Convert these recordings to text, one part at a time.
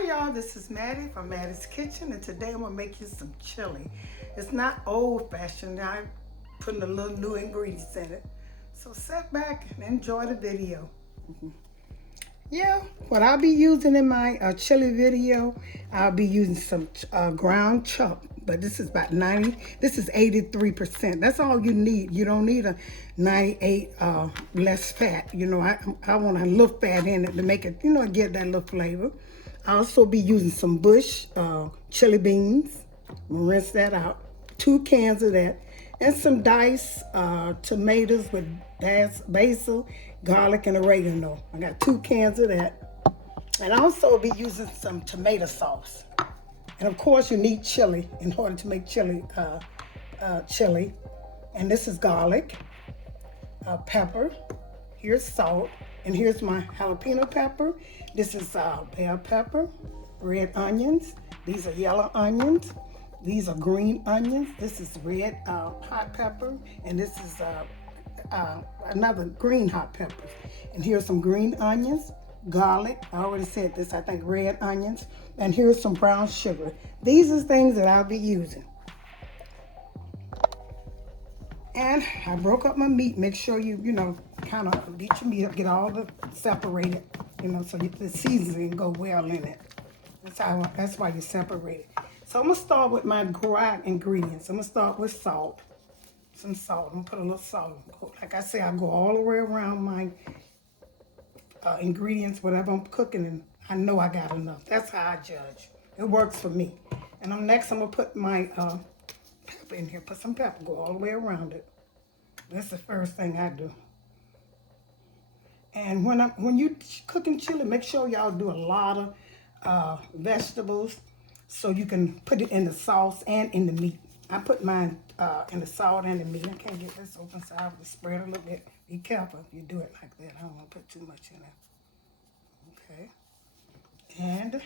Hi y'all, this is Mattie from Mattie's Kitchen, and today I'm gonna make you some chili. It's not old-fashioned. I'm putting a little new ingredients in it. So sit back and enjoy the video. Yeah, what I'll be using in my chili video, I'll be using some ground chuck, but this is about 90, this is 83%. That's all you need. You don't need a 98 less fat. You know, I want a little fat in it to make it, you know, get that little flavor. I'll also be using some bush chili beans. Rinse that out. 2 cans of that. And some diced tomatoes with basil, garlic, and oregano. I got 2 cans of that. And I also be using some tomato sauce. And of course you need chili in order to make chili. And this is garlic, pepper, here's salt, and here's my jalapeno pepper. This is bell pepper, red onions. These are yellow onions. These are green onions. This is red hot pepper, and this is another green hot pepper. And here's some green onions, garlic. I already said this, I think red onions. And here's some brown sugar. These are things that I'll be using. And I broke up my meat. Make sure you know, kind of beat your meat up, get all the separated, you know, so the seasoning go well in it. That's why you separate it. So I'm gonna start with my dry ingredients. I'm gonna start with salt, some salt. I'm gonna put a little salt. Like I say, I go all the way around my ingredients, whatever I'm cooking, and I know I got enough. That's how I judge. It works for me. And next I'm gonna put my pepper in here. Put some pepper, go all the way around it. That's the first thing I do. And when you cooking chili, make sure y'all do a lot of vegetables so you can put it in the sauce and in the meat. I put mine in the salt and the meat. I can't get this open, so I have to spread a little bit. Be careful if you do it like that. I don't want to put too much in there. Okay. And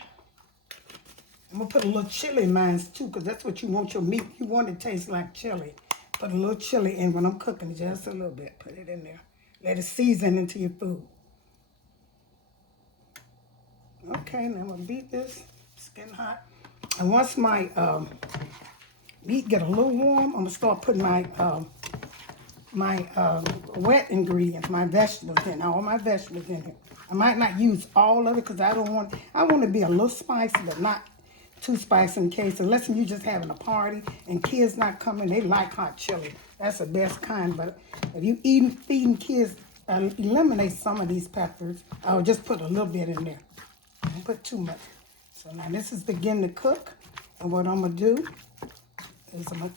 I'm going to put a little chili in mine too, because that's what you want your meat. You want it to taste like chili. Put a little chili in when I'm cooking, just a little bit. Put it in there. Let it season into your food. Okay, now I'm going to beat this. It's getting hot. And once my meat get a little warm, I'm going to start putting my wet ingredients, my vegetables in, all my vegetables in here. I might not use all of it because I want to be a little spicy, but not too spicy in case, unless you just having a party and kids not coming, they like hot chili. That's the best kind, but if you feeding kids, eliminate some of these peppers. I'll just put a little bit in there. Don't put too much. So now this is beginning to cook, and what I'm gonna do is I'm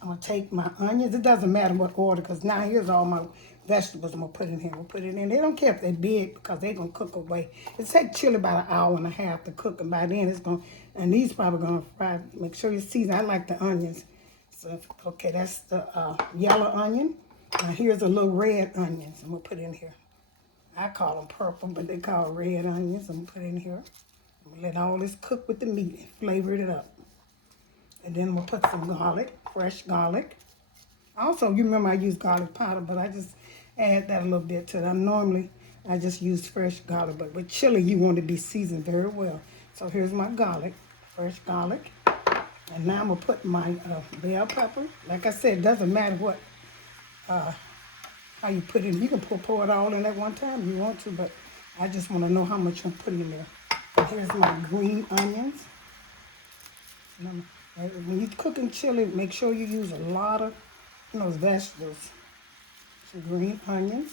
gonna take my onions. It doesn't matter what order, because now here's all my vegetables I'm gonna put in here. We'll put it in. They don't care if they're big because they're gonna cook away. It takes chili about 1.5 hours to cook, and by then it's gonna, and these probably gonna fry. Make sure you season. I like the onions. So okay, that's the yellow onion. Now here's a little red onions. I'm gonna put in here. I call them purple, but they call red onions. I'm gonna put in here. I'm gonna let all this cook with the meat and flavor it up. And then I'm gonna put some garlic, fresh garlic. Also, you remember I use garlic powder, but I just add that a little bit to it. Normally, I just use fresh garlic, but with chili, you want to be seasoned very well. So here's my garlic, fresh garlic. And now I'm gonna put my bell pepper. Like I said, it doesn't matter what, how you put it. You can pour it all in at one time if you want to, but I just want to know how much I'm putting in there. And here's my green onions. When you're cooking chili, make sure you use a lot of vegetables. Some green onions.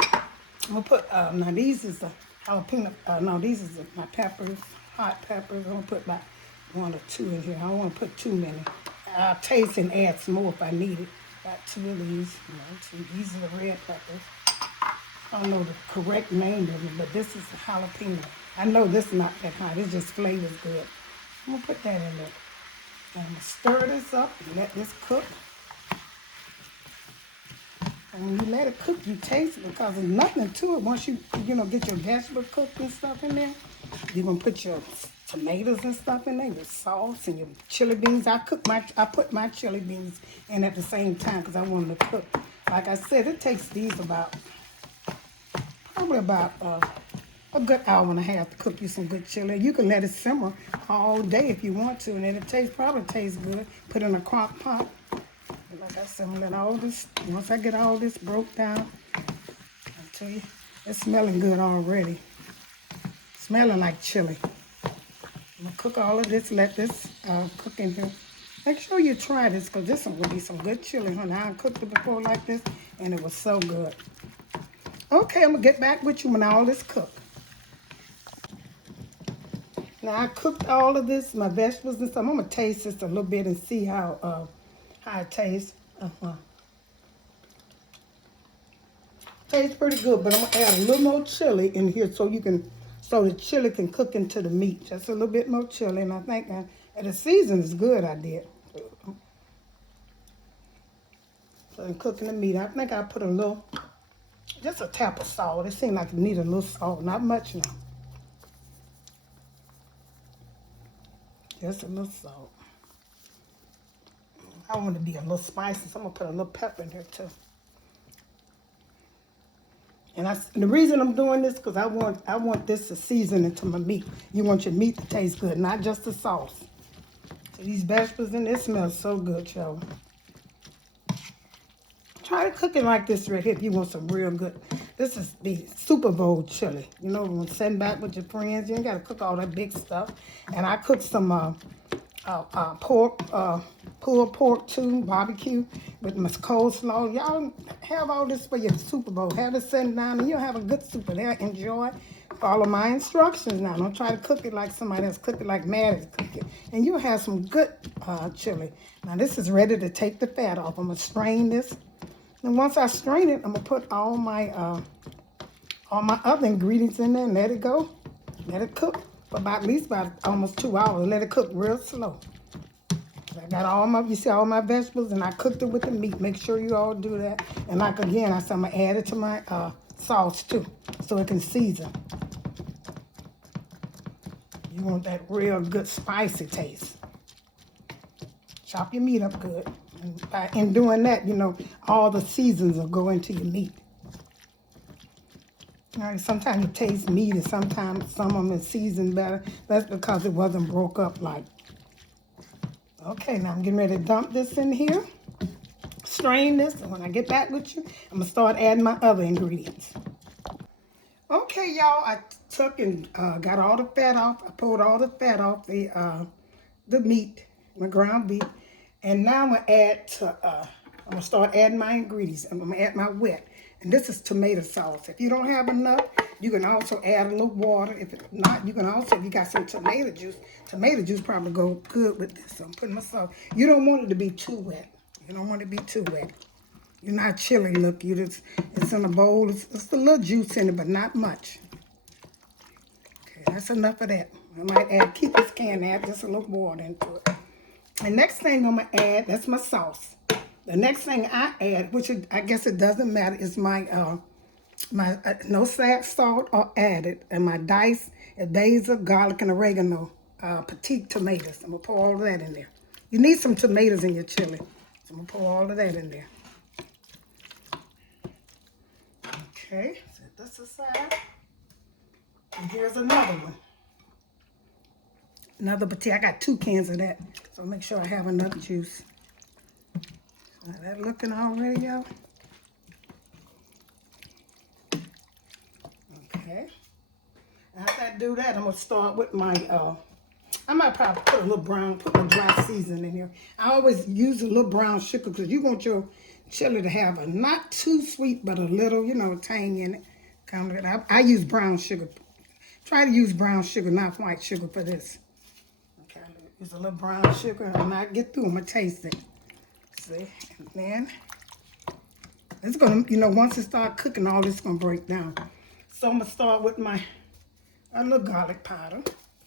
I'm gonna put now these is the jalapeno. No, these is my peppers, hot peppers. I'm gonna put about 1 or 2 in here. I don't want to put too many. I'll taste and add some more if I need it. About 2 of these. These are the red peppers. I don't know the correct name of them, but this is the jalapeno. I know this is not that hot. It just flavors good. I'm gonna put that in there. And I'm gonna stir this up and let this cook. And when you let it cook, you taste it because there's nothing to it. Once you get your vegetables cooked and stuff in there, you're gonna put your tomatoes and stuff in there, your sauce and your chili beans. I put my chili beans in at the same time because I want them to cook. Like I said, it takes these probably about a good hour and a half to cook you some good chili. You can let it simmer all day if you want to, and it'll probably taste good. Put it in a crock pot. Like I said, I'm letting all this, once I get all this broke down, I'll tell you, it's smelling good already. Smelling like chili. I'm gonna cook all of this, let this cook in here. Make sure you try this, because this one will be some good chili, honey. I cooked it before like this, and it was so good. Okay, I'm gonna get back with you when all this cooked. Now I cooked all of this, my vegetables and stuff. I'm gonna taste this a little bit and see how it tastes. Tastes pretty good, but I'm gonna add a little more chili in here so the chili can cook into the meat. Just a little bit more chili, and I think the season is good. I did. So I'm cooking the meat. I think I put a little, just a tap of salt. It seemed like it needed a little salt, not much now. Just a little salt. I want to be a little spicy, so I'm gonna put a little pepper in here too. And the reason I'm doing this because I want this to season into my meat. You want your meat to taste good, not just the sauce. So these vegetables in this smells so good, y'all. Try to cook it like this right here if you want some real good. This is the Super Bowl chili. You know, when sitting back with your friends, you ain't got to cook all that big stuff. And I cooked some pulled pork too, barbecue with my coleslaw. Y'all have all this for your Super Bowl. Have it sitting down and you'll have a good Super there. Enjoy. Follow my instructions now. Don't try to cook it like somebody else. Cook it like Mattie's cooking. And you'll have some good chili. Now this is ready to take the fat off. I'm going to strain this. And once I strain it, I'm going to put all my other ingredients in there and let it go. Let it cook for at least almost 2 hours. Let it cook real slow. I got you see all my vegetables, and I cooked it with the meat. Make sure you all do that. And like again, I said I'm gonna add it to my sauce too, so it can season. You want that real good spicy taste. Chop your meat up good. And in doing that, you know, all the seasons will go into your meat. All right, sometimes it tastes meat, and sometimes some of them is seasoned better. That's because it wasn't broke up like. Okay, now I'm getting ready to dump this in here. Strain this, and when I get back with you, I'm gonna start adding my other ingredients. Okay, y'all, I took and got all the fat off. I pulled all the fat off the meat, my ground beef, and now I'm gonna start adding my ingredients. I'm gonna add my wet, and this is tomato sauce. If you don't have enough, you can also add a little water. If not, you can also, if you got some tomato juice probably go good with this. So I'm putting my sauce. You don't want it to be too wet. You don't want it to be too wet. You're not chili, look. It's in a bowl. It's a little juice in it, but not much. Okay, that's enough of that. I might keep this can, add just a little water into it. The next thing I'm going to add, that's my sauce. The next thing I add, which I guess it doesn't matter, is my no salt or added, and my diced basil, garlic, and oregano, petite tomatoes. I'm going to pour all of that in there. You need some tomatoes in your chili. So I'm going to pour all of that in there. Okay, set this aside. And here's another one. Another petite. I got 2 cans of that, so make sure I have enough juice. Is that looking all ready, y'all? Okay. After I do that, I'm going to start with my, I might probably put a dry seasoning in here. I always use a little brown sugar because you want your chili to have a not too sweet, but a little, you know, tang in it. I use brown sugar. Try to use brown sugar, not white sugar for this. Okay, use a little brown sugar, and when I get through, I'm going to taste it. See, and then it's going to, you know, once it starts cooking, all this is going to break down. So I'm going to start with my little garlic powder,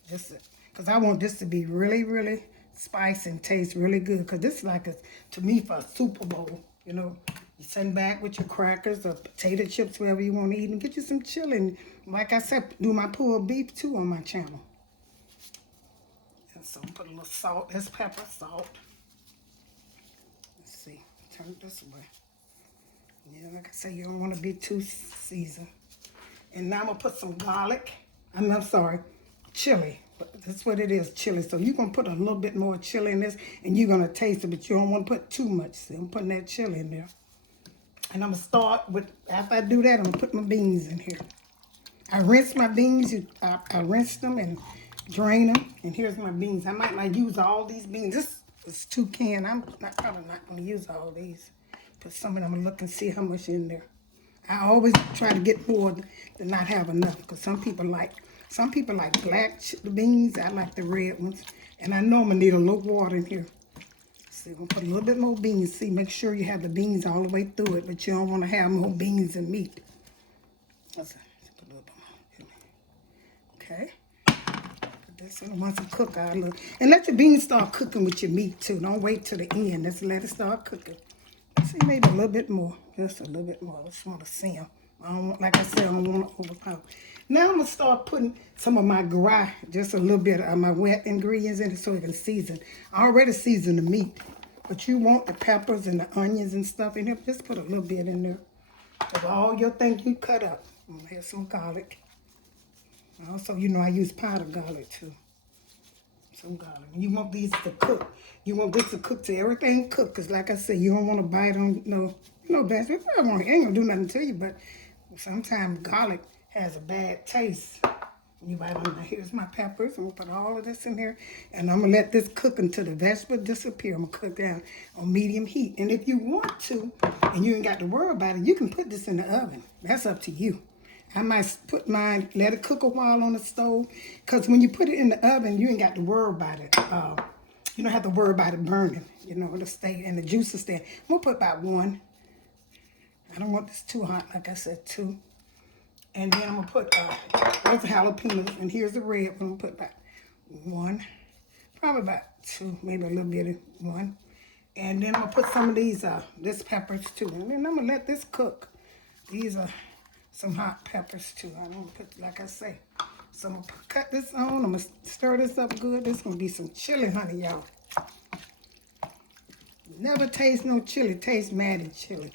just because I want this to be really, really spicy and taste really good. Because this is like, to me, for a Super Bowl, you know. You sitting back with your crackers or potato chips, wherever you want to eat, and get you some chili. And like I said, do my pulled beef too on my channel. And so put a little salt. That's pepper, salt. Let's see. Turn it this way. Yeah, like I say, you don't want to be too seasoned. And now I'm going to put some garlic. I'm sorry, chili. But that's what it is, chili. So you're going to put a little bit more chili in this, and you're going to taste it, but you don't want to put too much. See, I'm putting that chili in there. And I'm going to start with, after I do that, I'm going to put my beans in here. I rinse my beans. I rinse them and drain them. And here's my beans. I might not use all these beans. This is 2 cans. Probably not going to use all these. Put some of them and look and see how much in there. I always try to get more than not have enough, because some people like black beans. I like the red ones. And I know I'm going to need a little water in here. See, I'm going to put a little bit more beans. See, make sure you have the beans all the way through it, but you don't want to have more beans than meat. Let's put a little bit more. Okay. Put this in. Once it cook, I look. And let your beans start cooking with your meat, too. Don't wait till the end. Just let it start cooking. See, maybe a little bit more. Just a little bit more. I just want to see them. I don't want, like I said, I don't want to overpower. Now I'm going to start putting some of my gras, just a little bit of my wet ingredients in it so it can season. I already seasoned the meat, but you want the peppers and the onions and stuff in here. Just put a little bit in there of all your things you cut up. I'm going to have some garlic. Also, you know I use powdered garlic too. Some garlic. You want these to cook. You want this to cook till everything cook. Because like I said, you don't want to bite on best. It ain't going to do nothing to you, but sometimes garlic has a bad taste. You bite on it. Here's my peppers. I'm going to put all of this in here. And I'm going to let this cook until the vegetables disappear. I'm going to cook down on medium heat. And if you want to, and you ain't got to worry about it, you can put this in the oven. That's up to you. I might put mine, let it cook a while on the stove. Because when you put it in the oven, you ain't got to worry about it. You don't have to worry about it burning. You know, it'll stay, and the juices stay. I'm going to put about 1. I don't want this too hot, like I said, 2. And then I'm going to put, there's the jalapeños, and here's the red. I'm going to put about 1, probably about 2, maybe a little bit of 1. And then I'm going to put some of these, this peppers too. And then I'm going to let this cook. These are some hot peppers too. I don't put, like I say. So I'm going to cut this on. I'm going to stir this up good. This is going to be some chili, honey, y'all. Never taste no chili. Taste Mattie chili.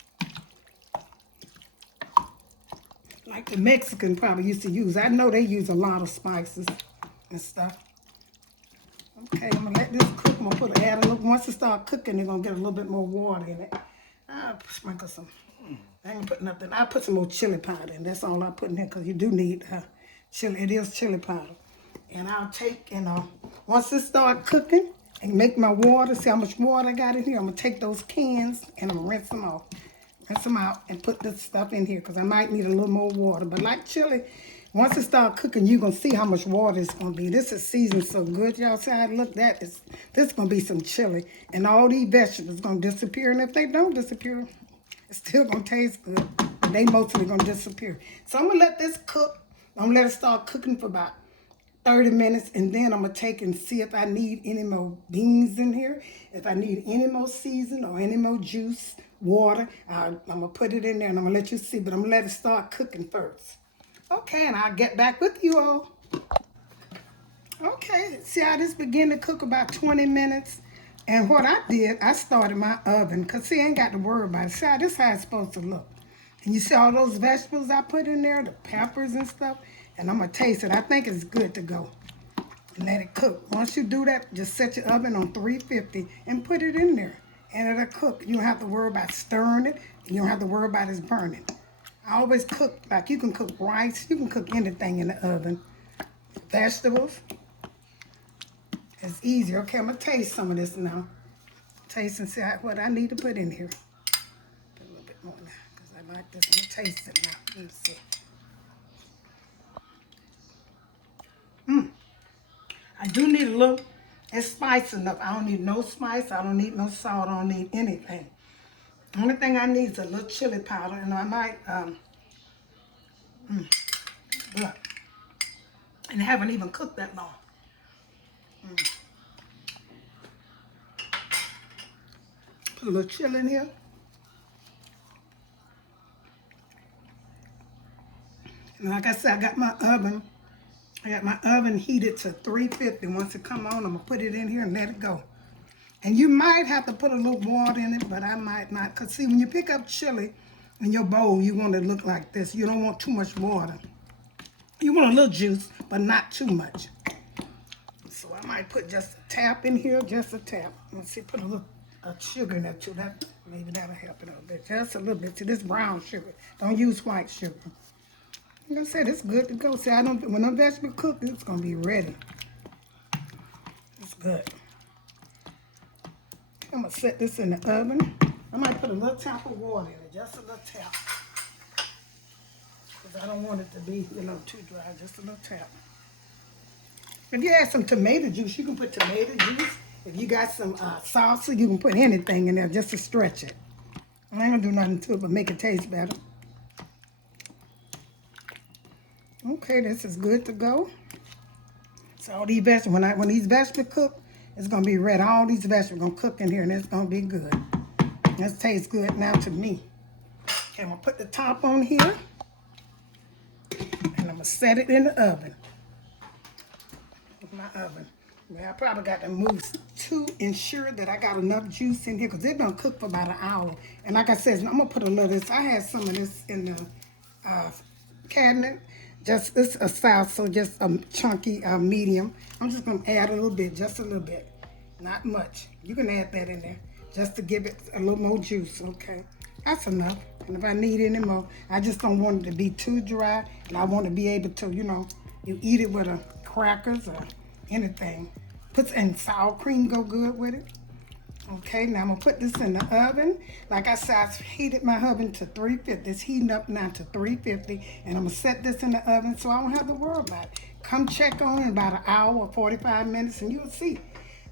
Like the Mexican probably used to use. I know they use a lot of spices and stuff. Okay, I'm going to let this cook. I'm going to add a little. Once it starts cooking, they're going to get a little bit more water in it. I'll sprinkle some. I ain't put nothing. I'll put some more chili powder in. That's all I put in here, because you do need chili. It is chili powder. And I'll take, and once it starts cooking, and make my water. See how much water I got in here? I'm going to take those cans, and I'm going to rinse them off. Rinse them out and put this stuff in here, because I might need a little more water. But like chili, once it starts cooking, you're going to see how much water it's going to be. This is seasoned so good. Y'all see how I look? This is going to be some chili. And all these vegetables going to disappear. And if they don't disappear, it's still going to taste good. But they mostly going to disappear. So I'm going to let this cook. I'm going to let it start cooking for about 30 minutes, and then I'm going to take and see if I need any more beans in here, if I need any more season or any more juice, water. I'm going to put it in there, and I'm going to let you see, but I'm going to let it start cooking first. Okay, and I'll get back with you all. Okay, see how this began to cook about 20 minutes? And what I did, I started my oven, because see, I ain't got to worry about it. See how this is how it's supposed to look. And you see all those vegetables I put in there, the peppers and stuff? And I'm going to taste it. I think it's good to go. Let it cook. Once you do that, just set your oven on 350 and put it in there. And it'll cook. You don't have to worry about stirring it. You don't have to worry about it burning. I always cook, like you can cook rice. You can cook anything in the oven. Vegetables. It's easier. Okay, I'm going to taste some of this now. Taste and see what I need to put in here. Put a little bit more now, because I like this. I'm going to taste it now. Let me see. I do need a little, it's spicy enough. I don't need no spice. I don't need no salt. I don't need anything. The only thing I need is a little chili powder, and I might, look, and I haven't even cooked that long. Put a little chili in here. And like I said, I got my oven heated to 350. Once it come on, I'm going to put it in here and let it go. And you might have to put a little water in it, but I might not. Because see, when you pick up chili in your bowl, you want it to look like this. You don't want too much water. You want a little juice, but not too much. So I might put just a tap in here, just a tap. Let's see, put a little sugar in there too. Maybe that'll help it a little bit, just a little bit. See, this brown sugar. Don't use white sugar. Like I said, it's good to go. See, when the vegetable cook, it's gonna be ready. It's good. I'm gonna set this in the oven. I might put a little tap of water in it, just a little tap. Because I don't want it to be, too dry, just a little tap. If you have some tomato juice, you can put tomato juice. If you got some salsa, you can put anything in there just to stretch it. I ain't gonna do nothing to it but make it taste better. Okay, this is good to go. So all these vegetables, when these vegetables cook, it's gonna be ready. All these vegetables gonna cook in here and it's gonna be good. This tastes good now to me. Okay, I'm gonna put the top on here and I'm gonna set it in the oven. My oven. Well, I probably got to move to ensure that I got enough juice in here because it's gonna cook for about an hour. And like I said, I'm gonna put a little of this. I had some of this in the cabinet. Just it's a size, so just a chunky medium. I'm just gonna add a little bit, just a little bit, not much. You can add that in there just to give it a little more juice. Okay, that's enough. And if I need any more, I just don't want it to be too dry, and I want to be able to, you eat it with a crackers or anything. And sour cream go good with it. Okay, now I'm gonna put this in the oven. Like I said, I heated my oven to 350. It's heating up now to 350, and I'm gonna set this in the oven so I don't have to worry about it. Come check on it in about an hour or 45 minutes, and you'll see.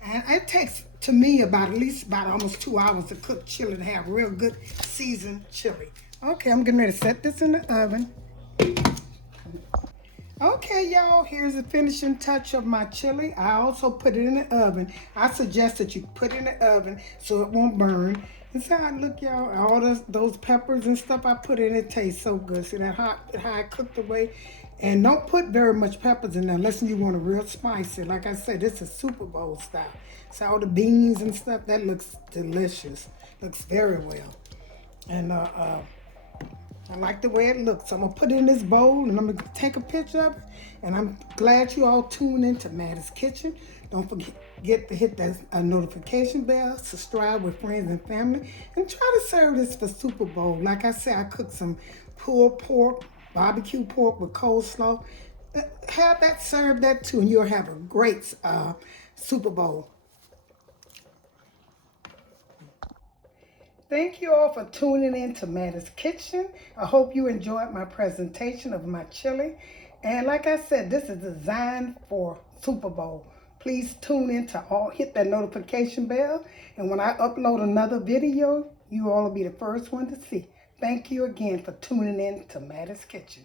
And it takes, to me, at least almost 2 hours to cook chili, to have real good seasoned chili. Okay, I'm getting ready to set this in the oven. Okay, y'all, here's the finishing touch of my chili. I also put it in the oven. I suggest that you put it in the oven so it won't burn. And see how it look, y'all? All those peppers and stuff I put in, it tastes so good. See that how it cooked away? And don't put very much peppers in there unless you want a real spicy. Like I said, this is Super Bowl style. So all the beans and stuff, that looks delicious. Looks very well. And I like the way it looks. So I'm going to put it in this bowl and I'm going to take a picture of it. And I'm glad you all tuned in to Mattie's Kitchen. Don't forget to hit that notification bell, subscribe with friends and family, and try to serve this for Super Bowl. Like I said, I cooked some pulled pork, barbecue pork with coleslaw. Have that, serve that too, and you'll have a great Super Bowl. Thank you all for tuning in to Mattie's Kitchen. I hope you enjoyed my presentation of my chili. And like I said, this is designed for Super Bowl. Please tune in to hit that notification bell. And when I upload another video, you all will be the first one to see. Thank you again for tuning in to Mattie's Kitchen.